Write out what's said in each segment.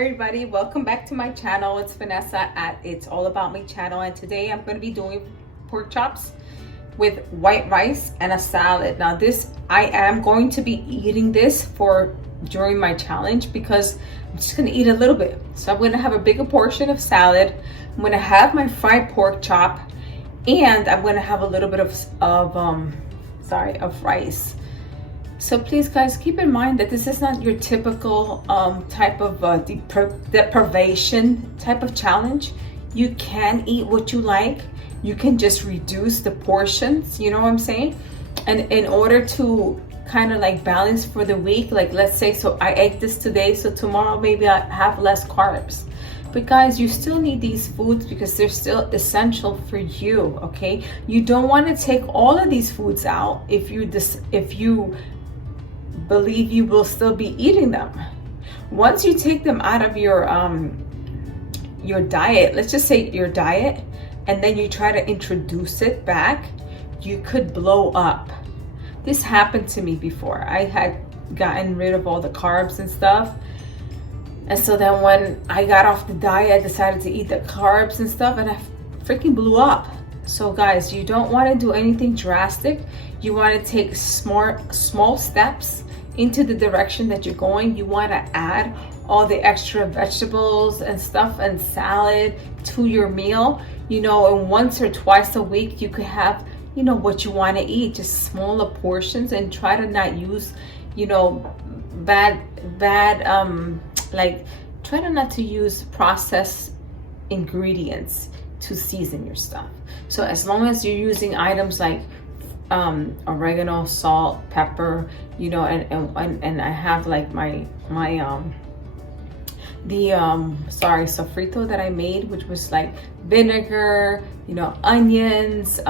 everybody, welcome back to my channel. It's Vanessa at It's All About Me channel, and today I'm going to be doing pork chops with white rice and a salad. Now I am going to be eating this for during my challenge because I'm just going to eat a little bit. So I'm going to have a bigger portion of salad. I'm going to have my fried pork chop, and I'm going to have a little bit of rice. So please guys, keep in mind that this is not your typical type of deprivation type of challenge. You can eat what you like. You can just reduce the portions, you know what I'm saying? And in order to kind of like balance for the week, like let's say, so I ate this today, so tomorrow maybe I have less carbs. But guys, you still need these foods because they're still essential for you, okay? You don't want to take all of these foods out if you believe you will still be eating them. Once you take them out of your diet, let's just say your diet, and then you try to introduce it back, you could blow up. This happened to me before. I had gotten rid of all the carbs and stuff, and so then when I got off the diet, I decided to eat the carbs and stuff, and I freaking blew up. So guys, you don't want to do anything drastic. You want to take small steps into the direction that you're going. You want to add all the extra vegetables and stuff and salad to your meal, you know, and once or twice a week you could have, you know, what you want to eat, just smaller portions, and try to not use, you know, try to not to use processed ingredients to season your stuff. So as long as you're using items like oregano, salt, pepper, you know, and I have like my sofrito that I made, which was like vinegar, you know, onions,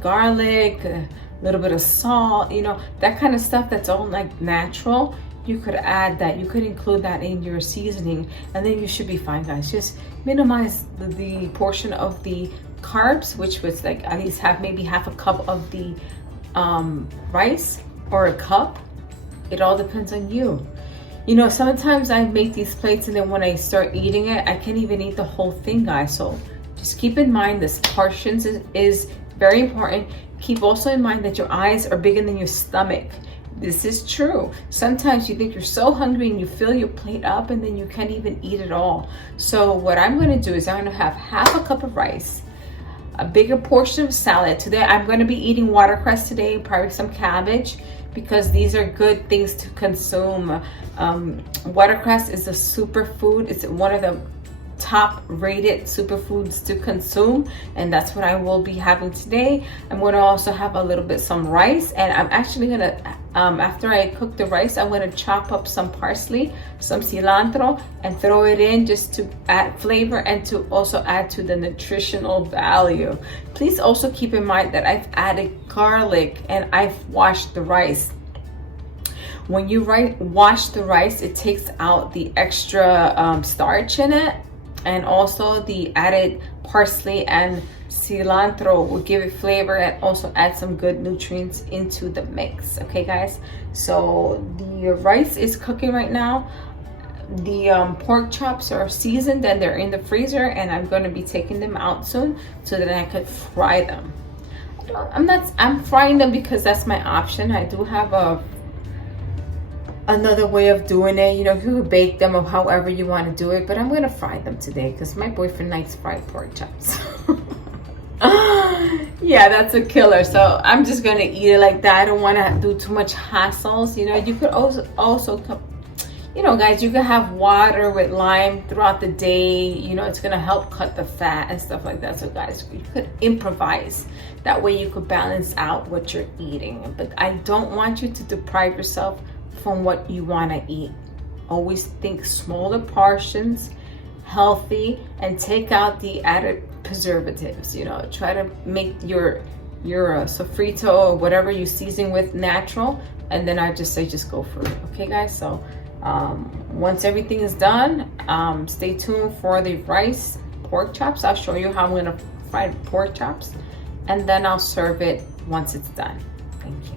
garlic, a little bit of salt, you know, that kind of stuff that's all like natural. You could add that, you could include that in your seasoning, and then you should be fine, guys. Just minimize the portion of the carbs, which was like at least maybe half a cup of the rice, or a cup. It all depends on you. You know, sometimes I make these plates and then when I start eating it, I can't even eat the whole thing, guys. So just keep in mind this portions is very important. Keep also in mind that your eyes are bigger than your stomach. This is true. Sometimes you think you're so hungry and you fill your plate up and then you can't even eat it all. So what I'm going to do is I'm going to have half a cup of rice, a bigger portion of salad. Today I'm going to be eating watercress today, probably some cabbage, because these are good things to consume. Watercress is a superfood. It's one of the top rated superfoods to consume, and that's what I will be having today. I'm going to also have a little bit some rice, and I'm actually going to after I cook the rice, I'm going to chop up some parsley, some cilantro, and throw it in just to add flavor and to also add to the nutritional value. Please also keep in mind that I've added garlic and I've washed the rice. When you wash the rice, it takes out the extra starch in it, and also the added parsley and cilantro will give it flavor and also add some good nutrients into the mix. Okay guys, so the rice is cooking right now. The pork chops are seasoned and they're in the freezer, and I'm going to be taking them out soon so that I could fry them. I'm frying them because that's my option. I do have another way of doing it. You know, you could bake them or however you want to do it, but I'm going to fry them today because my boyfriend likes fried pork chops. Yeah, that's a killer. So I'm just going to eat it like that. I don't want to do too much hassles. You know, you could also you know, guys, you can have water with lime throughout the day. You know, it's going to help cut the fat and stuff like that. So guys, you could improvise. That way you could balance out what you're eating. But I don't want you to deprive yourself from what you want to eat. Always think smaller portions, healthy, and take out the added preservatives. You know, try to make your sofrito or whatever you season with natural, and then I just say just go for it. Okay guys, so once everything is done, stay tuned for the rice pork chops. I'll show you how I'm going to fry pork chops, and then I'll serve it once it's done. Thank you.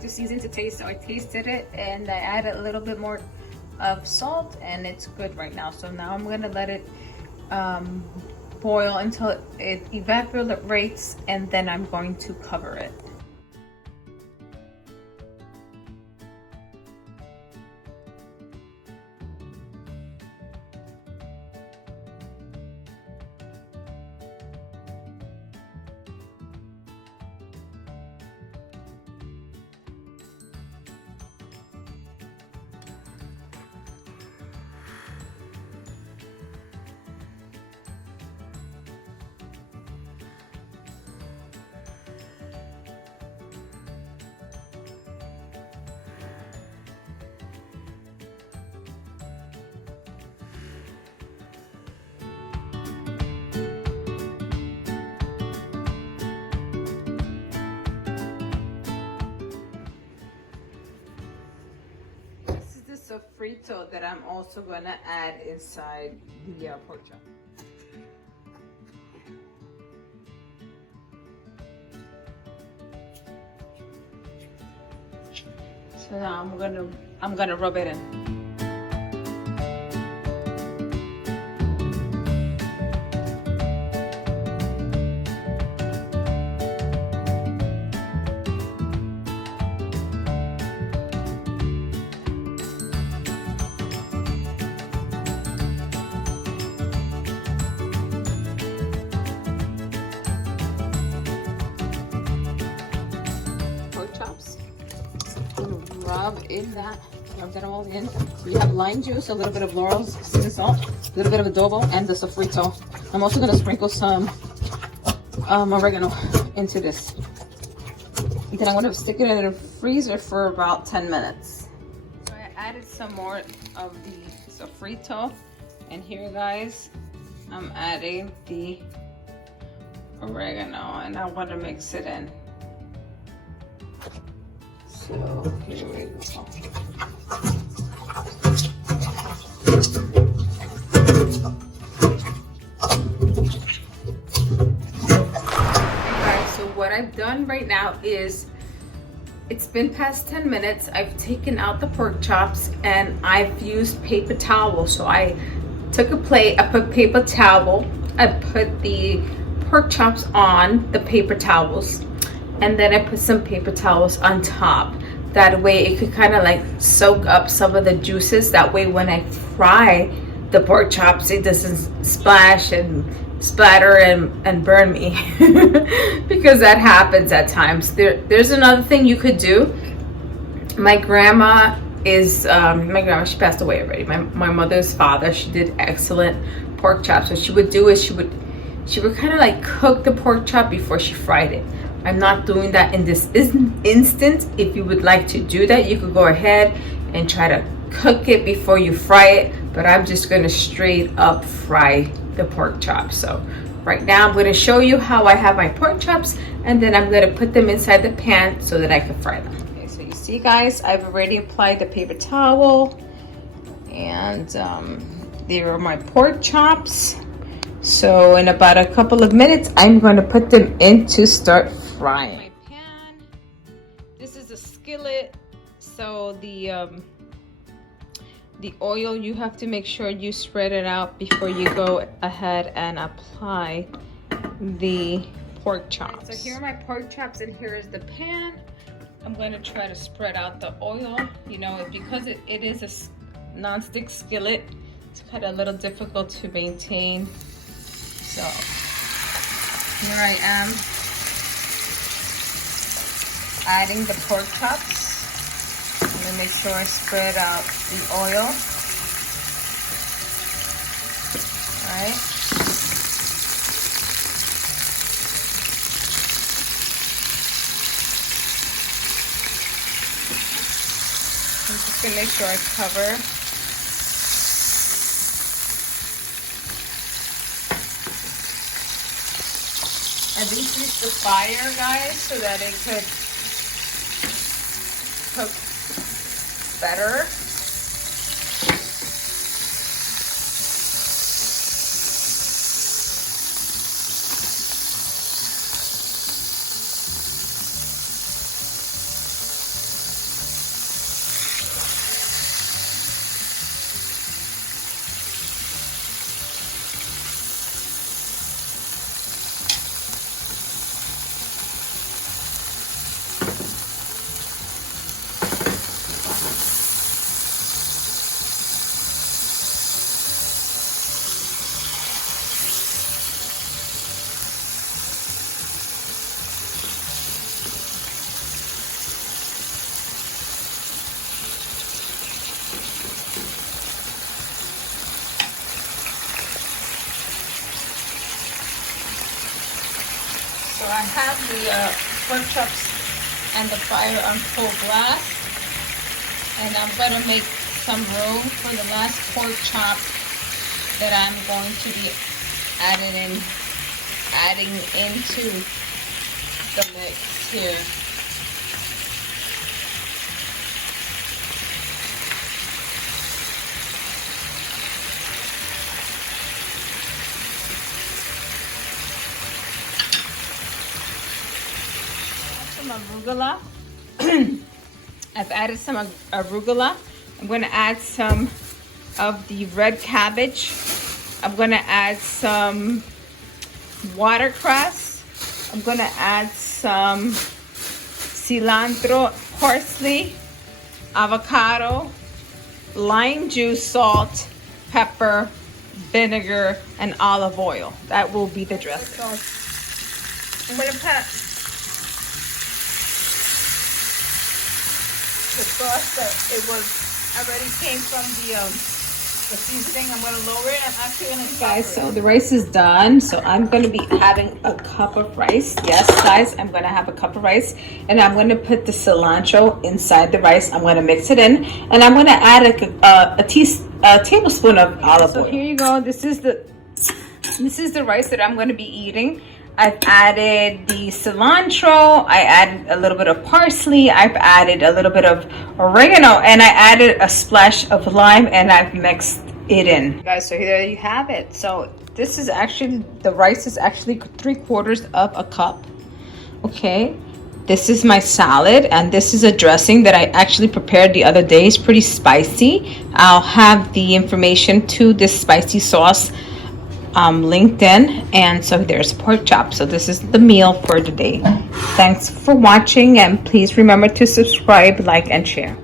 forgot to season to taste, so I tasted it and I added a little bit more of salt, and it's good right now. So now I'm gonna let it boil until it evaporates, and then I'm going to cover it. Sofrito that I'm also gonna add inside the pork chop. So now I'm gonna rub it in. Rub that all in. So you have lime juice, a little bit of Laurel seasoned salt, a little bit of adobo, and the sofrito. I'm also going to sprinkle some oregano into this. And then I'm going to stick it in the freezer for about 10 minutes. So I added some more of the sofrito, and here, guys, I'm adding the oregano, and I want to mix it in. So here we go. So what I've done right now is, it's been past 10 minutes. I've taken out the pork chops and I've used paper towel. So I took a plate, I put paper towel, I put the pork chops on the paper towels, and then I put some paper towels on top. That way it could kind of like soak up some of the juices. That way when I fry the pork chops, it doesn't splash and splatter and burn me. Because that happens at times. There's another thing you could do. My grandma, she passed away already. My mother's father, she did excellent pork chops. What she would do is she would kind of like cook the pork chop before she fried it. I'm not doing that in this instance. If you would like to do that, you could go ahead and try to cook it before you fry it, but I'm just going to straight up fry the pork chops. So right now I'm going to show you how I have my pork chops, and then I'm going to put them inside the pan so that I can fry them. Okay, so you see, guys, I've already applied the paper towel, and there are my pork chops. So in about a couple of minutes, I'm going to put them in to start frying. My pan. This is a skillet, so the oil, you have to make sure you spread it out before you go ahead and apply the pork chops. So here are my pork chops, and here is the pan. I'm going to try to spread out the oil. You know, because it is a non-stick skillet, it's kind of a little difficult to maintain. So here I am adding the pork chops. I'm gonna make sure I spread out the oil. All right. I'm just gonna make sure I cover. I've increased the fire, guys, so that it could cook better. So I have the pork chops and the fire on full blast, and I'm gonna make some room for the last pork chop that I'm going to be adding into the mix here. Some arugula. I've added some arugula. I'm going to add some of the red cabbage. I'm going to add some watercress. I'm going to add some cilantro, parsley, avocado, lime juice, salt, pepper, vinegar, and olive oil. That will be the dressing. I'm going to put the sauce that it was already came from the seasoning. I'm going to lower it. I'm actually going to guys, so the rice is done. So I'm going to be having a cup of rice. Yes, guys, I'm going to have a cup of rice, and I'm going to put the cilantro inside the rice. I'm going to mix it in, and I'm going to add a tablespoon of olive oil. So here you go. This is the rice that I'm going to be eating. I've added the cilantro, I added a little bit of parsley, I've added a little bit of oregano, and I added a splash of lime, and I've mixed it in. Guys, so there you have it. So this is actually, the rice is actually 3/4 of a cup. Okay, this is my salad, and this is a dressing that I actually prepared the other day. It's pretty spicy. I'll have the information to this spicy sauce linked in, and so there's pork chop. So this is the meal for today. Thanks for watching, and please remember to subscribe, like, and share.